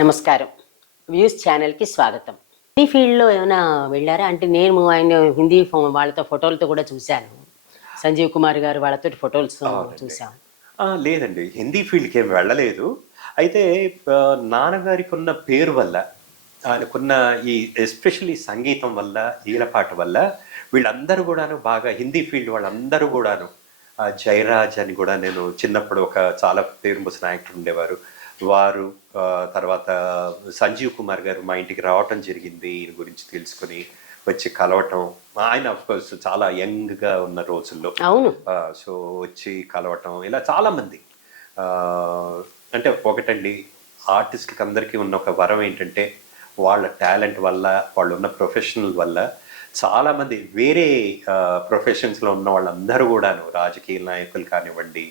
నమస్కారం. వ్యూస్ ఛానల్‌కి స్వాగతం. ఈ ఫీల్డ్‌లో ఏమైనా వెళ్లారా? అంటే నేను ఆయన హిందీ వాళ్ళతో ఫోటోలతో కూడా చూశాను. సంజీవ్ కుమార్ గారు వాళ్ళతోటి ఫోటోస్ అవునండి. చూసాం. లేదండి. హిందీ ఫీల్డ్‌కేం వెళ్ళలేదు. అయితే నాన్నగారికున్న పేరు వల్ల, ఆయనకున్న ఈ ఎస్పెషల్లీ సంగీతం వల్ల, ఈలపాట వల్ల వీళ్ళందరూ గూడాను బాగా హిందీ ఫీల్డ్ వాళ్ళందరూ గూడాను 'జయరాజ్' అని గూడా నేను చిన్నప్పుడు ఒక చాలా పేరు మోసిన యాక్టర్ ఉండేవారు. వారు తర్వాత సంజీవ్ కుమార్ గారు మా ఇంటికి రావటం జరిగింది. ఈయన గురించి తెలుసుకొని, వచ్చి కలవటం. ఆయన ఆఫ్‌కోర్స్ చాలా యంగ్‌గా ఉన్న రోజుల్లో. అవును. సో, వచ్చి కలవటం ఇలా చాలామంది. అంటే ఒకటండి, ఆర్టిస్ట్‌లకి అందరికీ ఉన్న ఒక వరం ఏంటంటే, వాళ్ళ టాలెంట్ వల్ల, వాళ్ళున్న ప్రొఫెషనల్ వల్ల చాలామంది వేరే ప్రొఫెషన్స్‌లో ఉన్న వాళ్ళందరూ గూడాను రాజకీయ నాయకులు కానివ్వండి,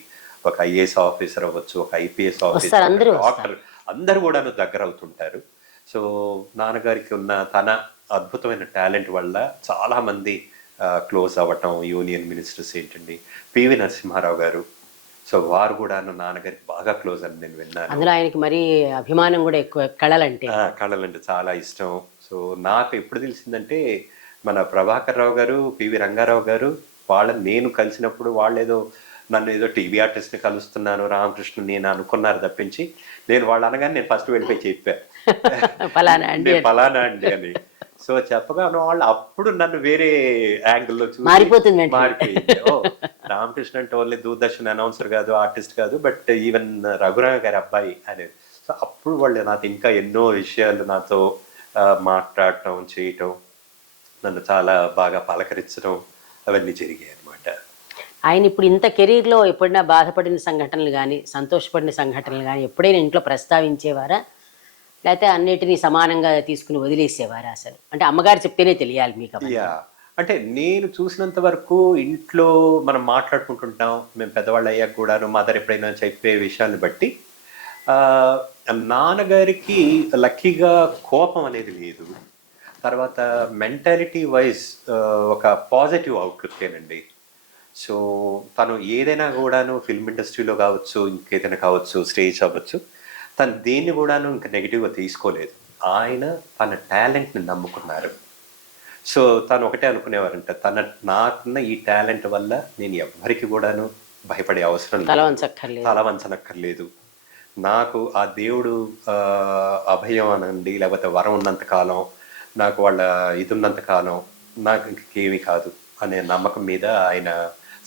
ఒక ఐఏఎస్ ఆఫీసర్ అవ్వచ్చు, ఒక ఐపీఎస్ వస్తారు, ఆఫీసర్, ఒక అందరూ వస్తారు. డాక్టర్ అందరూ గూడాను దగ్గరవుతుంటారు. సో, నాన్నగారికి ఉన్న తన అద్భుతమైన టాలెంట్ వల్ల చాలామంది క్లోజ్ అవ్వటం. యూనియన్ మినిస్టర్స్ ఏంటండి, పివి నరసింహారావు గారు. సో, వారు గూడాను నాన్నగారికి బాగా క్లోజ్ అని నేను విన్నాను. అందులో ఆయనకి మరీ అభిమానం కూడా ఎక్కువ కళలంటే. కళలంటే చాలా ఇష్టం. సో, నాకు ఎప్పుడు తెలిసిందంటే, మన ప్రభాకర్ రావు గారు, పివి రంగారావు గారు వాళ్ళని నేను కలిసినప్పుడు వాళ్ళేదో నన్ను ఏదో టీవీ ఆర్టిస్ట్‌ని కలుస్తున్నాను, రామకృష్ణుని అని అనుకున్నారు తప్పించి, నేను వాళ్ళు అనగానే నేను ఫస్ట్ వెళ్ళిపోయి చెప్పా. ఫలానా అండి నేను అని. ఫలానా అండి అని. సో, చెప్పగానే వాళ్ళు అప్పుడు నన్ను వేరే యాంగిల్‌లో చూసి మారిపోతుంది వెంటనే. మారిపోయింది. ఓహ్! రామకృష్ణ అంటే ఓన్లీ దూరదర్శన్ అనౌన్సర్ కాదు, ఆర్టిస్ట్ కాదు. బట్ ఈవెన్ రఘురామ గారి అబ్బాయి అనేది. సో, అప్పుడు వాళ్ళు నాతో ఇంకా ఎన్నో విషయాలు నాతో మాట్లాడటం, చేయటం, నన్ను చాలా బాగా పలకరించడం అవన్నీ జరిగాయన్నమాట. ఆయన ఇప్పుడు ఇంత కెరీర్‌లో ఎప్పుడైనా బాధపడిన సంఘటనలు గాని, సంతోషపడిన సంఘటనలు గాని ఎప్పుడైనా ఇంట్లో ప్రస్తావించేవారా? లేతే అన్నిటిని సమానంగా తీసుకొని వదిలేసేవారా అసలు? అంటే అమ్మగారు చెప్తేనే తెలియాలి మీకవన్నీ. యాహ్! అంటే నేను చూసినంత వరకు ఇంట్లో మనం మాట్లాడుకుంటుంటాం. మేము పెద్దవాళ్ళయ్యాక కూడాను మదర్ ఎప్పుడైనా చెప్పే విషయాన్ని బట్టి ఆహ్, నాన్నగారికి లక్కీగా కోపం అనేది లేదు. తర్వాత మెంటాలిటీ వైస్ ఒక పాజిటివ్ అవుట్‌లుక్కేనండి. సో, తను ఏదైనా గూడాను ఫిల్మ్ ఇండస్ట్రీలో గావచ్చు, ఇంకేదైనా కావచ్చు, స్టేజ్ అవ్వచ్చు. తను దేన్ని గూడాను ఇంక నెగెటివ్‌గా తీసుకోలేదు. ఆయన తన టాలెంట్‌ని నమ్ముకున్నారు. సో, తను ఒకటే అనుకునేవారంట. నాకున్న ఈ టాలెంట్ వల్ల నేను ఎవ్వరికి గూడాను భయపడే అవసరం తల లేదు. వంచక్కర్లేదు. తల వంచనక్కర్లేదు. నాకు ఆ దేవుడు అభయం అనండి, లేకపోతే వరం ఉన్నంత కాలం, నాకు వాళ్ళ ఇదున్నంత కాలం, నాకు ఇంకేమీ కాదు అనే నమ్మకం మీద ఆయన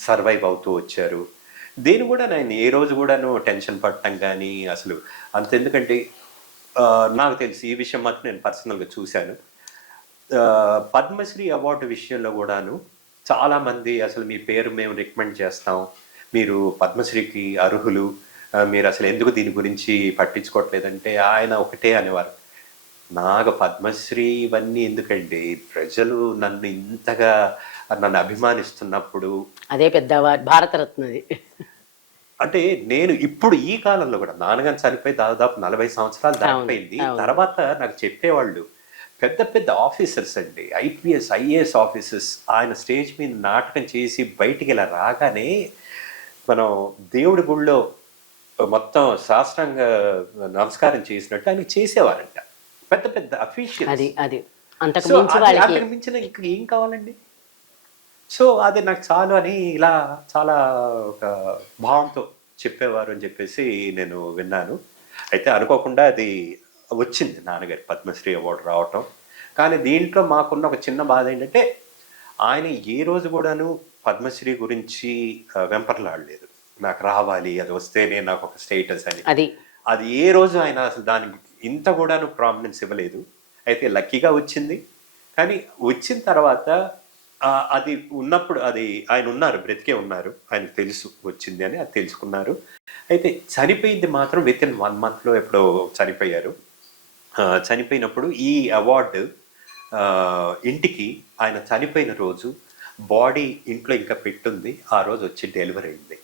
సర్వైవ్ అవుతూ వచ్చారు. దేన్ని గూడాను ఆయన ఏ రోజు గూడాను టెన్షన్ పడటం గానీ, అసలు అంతెందుకంటే నాకు తెలిసి ఈ విషయం మాత్రం నేను పర్సనల్‌గా చూశాను. పద్మశ్రీ అవార్డు విషయంలో గూడాను చాలామంది అసలు మీ పేరు మేము రికమెండ్ చేస్తాం. మీరు పద్మశ్రీకి అర్హులు. మీరసలు ఎందుకు దీని గురించి పట్టించుకోవట్లేదంటే ఆయన ఒకటే అనేవారు. నాకు పద్మశ్రీ ఇవన్నీ ఎందుకండి? ప్రజలు నన్ను ఇంతగా నన్ను అభిమానిస్తున్నప్పుడు. అదే పెద్ద భారతరత్న అది. అంటే నేను ఇప్పుడు ఈ కాలంలో గూడా నాన్నగారు చనిపోయి దాదాపు 40 సంవత్సరాలు అవును. దాటిపోయింది. అవును. తర్వాత నాకు చెప్పేవాళ్ళు. పెద్ద పెద్ద ఆఫీసర్స్ అండి. ఐపీఎస్, ఐఏఎస్ ఆఫీసర్స్ ఆయన స్టేజ్ మీద నాటకం చేసి బయటికిలా రాగానే, మనం దేవుడి గుడిలో మొత్తం సాష్టాంగ నమస్కారం చేసినట్టు ఆయనకి చేసేవారంట. పెద్ద పెద్ద అది అఫీషియల్స్. అది. అంతకు సో, మించి అది వాళ్ళకి అంతకు మించిన ఇంక ఏం కావాలండి? సో, అది నాకు చాలు అని ఇలా చాలా ఒక భావంతో చెప్పేవారు అని చెప్పేసి నేను విన్నాను. అయితే అనుకోకుండా అది వచ్చింది నాన్నగారికి పద్మశ్రీ అవార్డ్ రావటం. కానీ దీంట్లో మాకున్న ఒక చిన్న బాధ ఏంటంటే, ఆయన ఏ రోజు గూడాను పద్మశ్రీ గురించి వెంపర్లాడలేదు. నాకు రావాలి, అది వస్తేనే నాకొక స్టేటస్ అని. అది. అది ఏ రోజు ఆయన అసలు దానికి ఇంత గూడాను ప్రామినెన్స్ ఇవ్వలేదు. అయితే లక్కీగా వచ్చింది. కానీ వచ్చిన తర్వాత అది ఉన్నప్పుడు అది ఆయనున్నారు, బ్రతికే ఉన్నారు. ఆయనకు తెలుసు వచ్చింది అని, అది తెలుసుకున్నారు. అయితే చనిపోయింది మాత్రం వితిన్ 1 మంత్‌లో ఎప్పుడో చనిపోయారు. చనిపోయినప్పుడు ఈ అవార్డ్ ఇంటికి ఆయన చనిపోయిన రోజు బాడీ ఇంట్లో ఇంకా పెట్టుంది. ఆ రోజు వచ్చి డెలివరీ అయింది.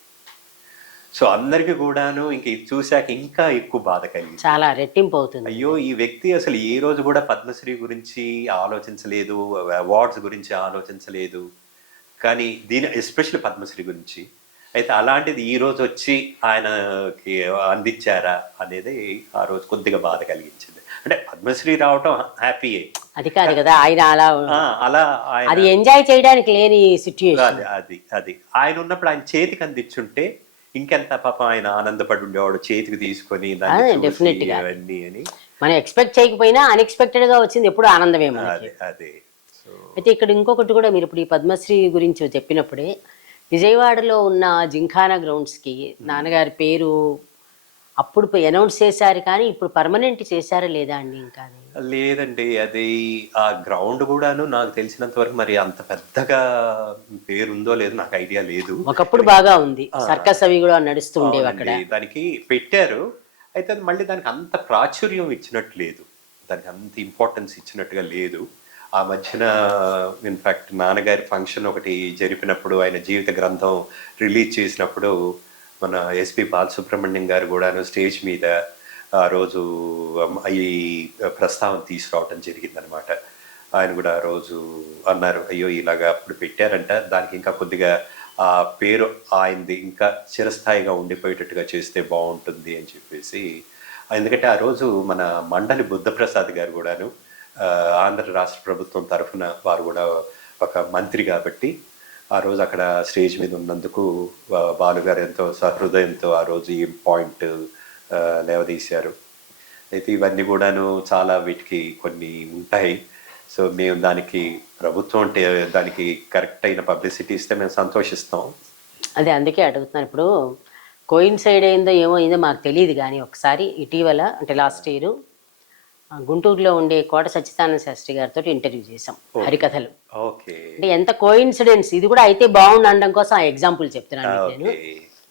సో, అందరికి గూడాను ఇంక ఇది చూసాక ఇంకా ఎక్కువ బాధ కలిగింది. చాలా రెట్టింపు అవుతుంది. అయ్యో! ఈ వ్యక్తి అసలు ఏ రోజు గూడా పద్మశ్రీ గురించి ఆలోచించలేదు. అవార్డ్స్ గురించి ఆలోచించలేదు. కానీ ఎస్పెషల్లీ పద్మశ్రీ గురించి. అయితే అలాంటిది ఈ రోజు వచ్చి ఆయనకి అందించారా అనేది ఆ రోజు కొద్దిగా బాధ కలిగించింది. అంటే పద్మశ్రీ రావటం హ్యాపీయే. అది కాదు కదా ఆయన అలా అలా ఆయన అది ఎంజాయ్ చేయడానికి లేని సిచ్యుయేషన్. అది ఆయన ఉన్నప్పుడు ఆయన చేతికి అందించుంటే ఇంకెంత పాపం ఆయన ఆనందపడి ఉండేవాడు, చేతికి తీసుకొని దాన్ని చూసి డెఫినెట్ గా అవన్నీ అని. మనం ఎక్స్పెక్ట్ చేయకపోయినా అన్ఎక్స్పెక్టెడ్ గా వచ్చింది ఎప్పుడు ఆనందమే మనకి. అదే సో అయితే ఇక్కడ ఇంకొకటి కూడా మీరు ఇప్పుడు ఈ పద్మశ్రీ గురించి చెప్పినప్పుడే విజయవాడలో ఉన్న జింఖానా గ్రౌండ్స్కి నాన్నగారి పేరు అప్పుడు అనౌన్స్ చేశారు, కానీ ఇప్పుడు పర్మనెంట్ చేశారా లేదా అండి? ఇంకా లేదండి, అది ఆ గ్రౌండ్ కూడాను నాకు తెలిసినంత వరకు మరి అంత పెద్దగా పేరుందో లేదో నాకు ఐడియా లేదు. ఒకప్పుడు బాగా ఉంది, సర్కస్ అవి కూడా నడుస్తూ ఉండేవి అక్కడ. దానికి పెట్టారు, అయితే అది మళ్ళీ దానికి అంత ప్రాచుర్యం ఇచ్చినట్టు లేదు, దానికి అంత ఇంపార్టెన్స్ ఇచ్చినట్టుగా లేదు. ఆ మధ్యన ఇన్ఫాక్ట్ నాన్నగారి ఫంక్షన్ ఒకటి జరిపినప్పుడు, ఆయన జీవిత గ్రంథం రిలీజ్ చేసినప్పుడు మన ఎస్పి బాలసుబ్రహ్మణ్యం గారు కూడాను స్టేజ్ మీద ఆ రోజు ఈ ప్రస్తావన తీసుకురావటం జరిగిందనమాట. ఆయన కూడా ఆ రోజు అన్నారు, అయ్యో ఇలాగా అప్పుడు పెట్టారంట, దానికి ఇంకా కొద్దిగా ఆ పేరు ఆయనది ఇంకా చిరస్థాయిగా ఉండిపోయేటట్టుగా చేస్తే బాగుంటుంది అని చెప్పేసి. ఎందుకంటే ఆ రోజు మన మండలి బుద్ధప్రసాద్ గారు కూడాను ఆంధ్ర రాష్ట్ర ప్రభుత్వం తరఫున వారు కూడా ఒక మంత్రి కాబట్టి ఆ రోజు అక్కడ స్టేజ్ మీద ఉన్నందుకు బాలుగారు ఎంతో సహృదయంతో ఆ రోజు ఈ పాయింట్ లేవదీశారు. అయితే ఇవన్నీ కూడాను చాలా వీటికి కొన్ని ఉంటాయి. సో మేము దానికి ప్రభుత్వం అంటే దానికి కరెక్ట్ అయిన పబ్లిసిటీ ఇస్తే మేము సంతోషిస్తాం. అదే అందుకే అడుగుతున్నాను. ఇప్పుడు కోయిన్సైడ్ అయిందో ఏమో అయిందో మాకు తెలియదు, కానీ ఒకసారి ఇటీవల అంటే లాస్ట్ ఇయర్ గుంటూరులో ఉండే కోట సత్యనారాయణ శాస్త్రి గారితో ఇంటర్వ్యూ చేసాం హరికథలు. అంటే ఎంత కోయిన్సిడెన్స్, ఇది కూడా అయితే బాగుండు అనడం కోసం ఆ ఎగ్జాంపుల్ చెప్తున్నాను నేను.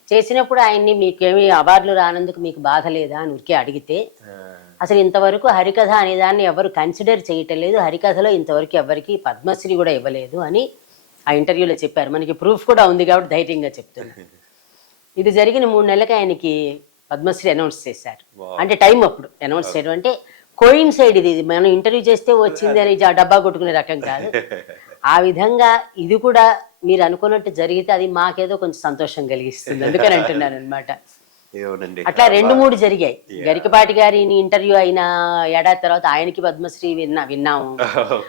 చేసినప్పుడు ఆయన్ని మీకేమి అవార్డులు రానందుకు మీకు బాధ లేదా అని ఉరికే అడిగితే, అసలు ఇంతవరకు హరికథ అనే దాన్ని ఎవరు కన్సిడర్ చేయటం లేదు, హరికథలో ఇంతవరకు ఎవరికి పద్మశ్రీ కూడా ఇవ్వలేదు అని ఆ ఇంటర్వ్యూలో చెప్పారు. మనకి ప్రూఫ్ కూడా ఉంది కాబట్టి ధైర్యంగా చెప్తున్నాను. ఇది జరిగిన 3 నెలలకి ఆయనకి పద్మశ్రీ అనౌన్స్ చేశారు. అంటే టైం అప్పుడు అనౌన్స్ చేయడం అంటే కోయిన్సైడ్, ఇది మనం ఇంటర్వ్యూ చేస్తే వచ్చింది అని డబ్బా కొట్టుకునే రకం కాదు. ఆ విధంగా ఇది కూడా మీరు అనుకున్నట్టు జరిగితే అది మాకేదో కొంచెం సంతోషం కలిగిస్తుంది, అందుకని అంటున్నాను అనమాట. అట్లా 2-3 జరిగాయి. గరికపాటి గారిని ఇంటర్వ్యూ అయిన ఏడాది తర్వాత ఆయనకి పద్మశ్రీ విన్నాము.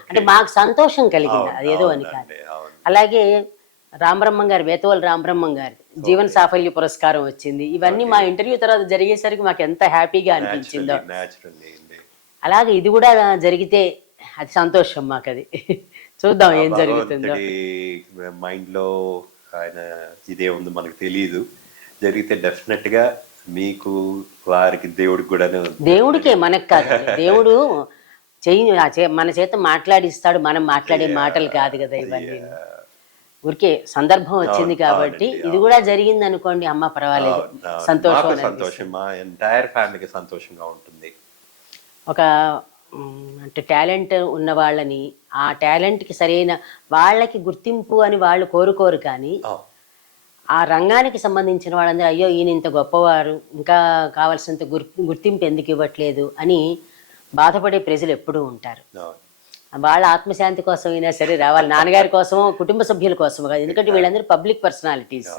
అంటే మాకు సంతోషం కలిగింది, అదేదో అని కాదు. అలాగే రామబ్రహ్మం గారు, వేతవల్ రామబ్రహ్మం గారి జీవన సాఫల్య పురస్కారం వచ్చింది. ఇవన్నీ మా ఇంటర్వ్యూ తర్వాత జరిగేసరికి మాకు ఎంత హ్యాపీగా అనిపించిందో. అలాగే ఇది కూడా జరిగితే అది సంతోషం మాకు. అది చూద్దాం ఏం జరుగుతుందో. మైండ్ లో ఆయన ఇదే ఉంది మనకు తెలియదు, జరిగితే డెఫినెట్ గా మీకు వారికి దేవుడికి కూడా, దేవుడికే మనకు కాదు, దేవుడు మన చేత మాట్లాడిస్తాడు, మనం మాట్లాడే మాటలు కాదు కదా ఇవన్నీ. ఊరికే సందర్భం వచ్చింది కాబట్టి ఇది కూడా జరిగింది అనుకోండి, అమ్మ పర్వాలేదు, సంతోషం మా ఎంటైర్ ఫ్యామిలీకి సంతోషంగా ఉంటుంది. ఒక అంటే టాలెంట్ ఉన్న వాళ్ళని, ఆ టాలెంట్కి సరైన వాళ్ళకి గుర్తింపు అని వాళ్ళు కోరుకోరు, కానీ ఆ రంగానికి సంబంధించిన వాళ్ళందరూ అయ్యో ఈయన ఇంత గొప్పవారు, ఇంకా కావాల్సినంత గుర్తింపు ఎందుకు ఇవ్వట్లేదు అని బాధపడే ప్రజలు ఎప్పుడూ ఉంటారు. వాళ్ళ ఆత్మశాంతి కోసం అయినా సరే రావాలి, నాన్నగారి కోసమో కుటుంబ సభ్యుల కోసమో కాదు, ఎందుకంటే వీళ్ళందరూ పబ్లిక్ పర్సనాలిటీస్.